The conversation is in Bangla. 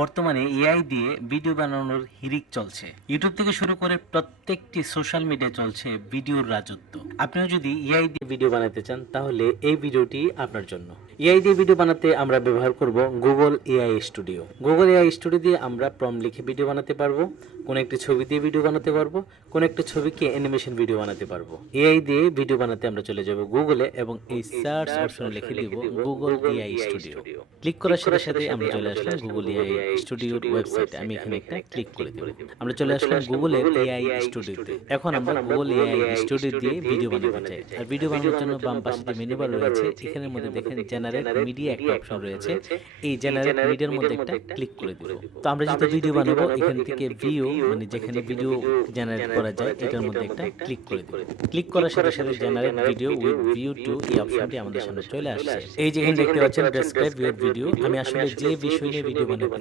বর্তমানে এআই দিয়ে ভিডিও বানানোর হিড়িক চলছে। ইউটিউব থেকে শুরু করে প্রত্যেকটি সোশ্যাল মিডিয়া চলছে ভিডিওর রাজত্ব। আপনিও যদি এআই দিয়ে ভিডিও বানাতে চান তাহলে এই ভিডিওটি আপনার জন্য। এআই দিয়ে ভিডিও বানাতে আমরা ব্যবহার করব Google AI studio. Google AI studio দিয়ে আমরা প্রম্পট লিখে ভিডিও বানাতে পারবো, কোন একটি ছবি দিয়ে ভিডিও বানাতে পারবো, কোন একটা ছবিকে অ্যানিমেশন ভিডিও বানাতে পারবো। এআই দিয়ে ভিডিও বানাতে আমরা চলে যাব গুগলে এবং এই সার্চ অপশনে লিখে দিব গুগল এআই স্টুডিও। ক্লিক করার সাথে সাথে আমরা চলে আসলাম গুগল এআই স্টুডিওর ওয়েবসাইটে। আমি এখানে একটা ক্লিক করে দেব। আমরা চলে আসলাম গুগল এআই স্টুডিওতে। এখন আমরা গুগল এআই স্টুডিও দিয়ে ভিডিও বানাতে চাই। আর ভিডিও বানানোর জন্য বাম পাশে যে মেনু বার রয়েছে এখানের মধ্যে দেখেন জেনারেট মিডিয়া একটা অপশন রয়েছে। এই জেনারেট মিডিয়ার মধ্যে একটা ক্লিক করে দেব। তো আমরা যেহেতু ভিডিও বানাবো এখান থেকে ভিউ মানে যেখানে ভিডিও জেনারেট করা যায় এটার মধ্যে একটা ক্লিক করে দেব। ক্লিক করার সাথে সাথে generate video with view to এই অপশনটি আমাদের সামনে চলে আসছে। এই যেখানে দেখতে পাচ্ছেন ডেসক্রাইব ইউর ভিডিও। আমি আসলে যে বিষয় নিয়ে ভিডিও বানাবো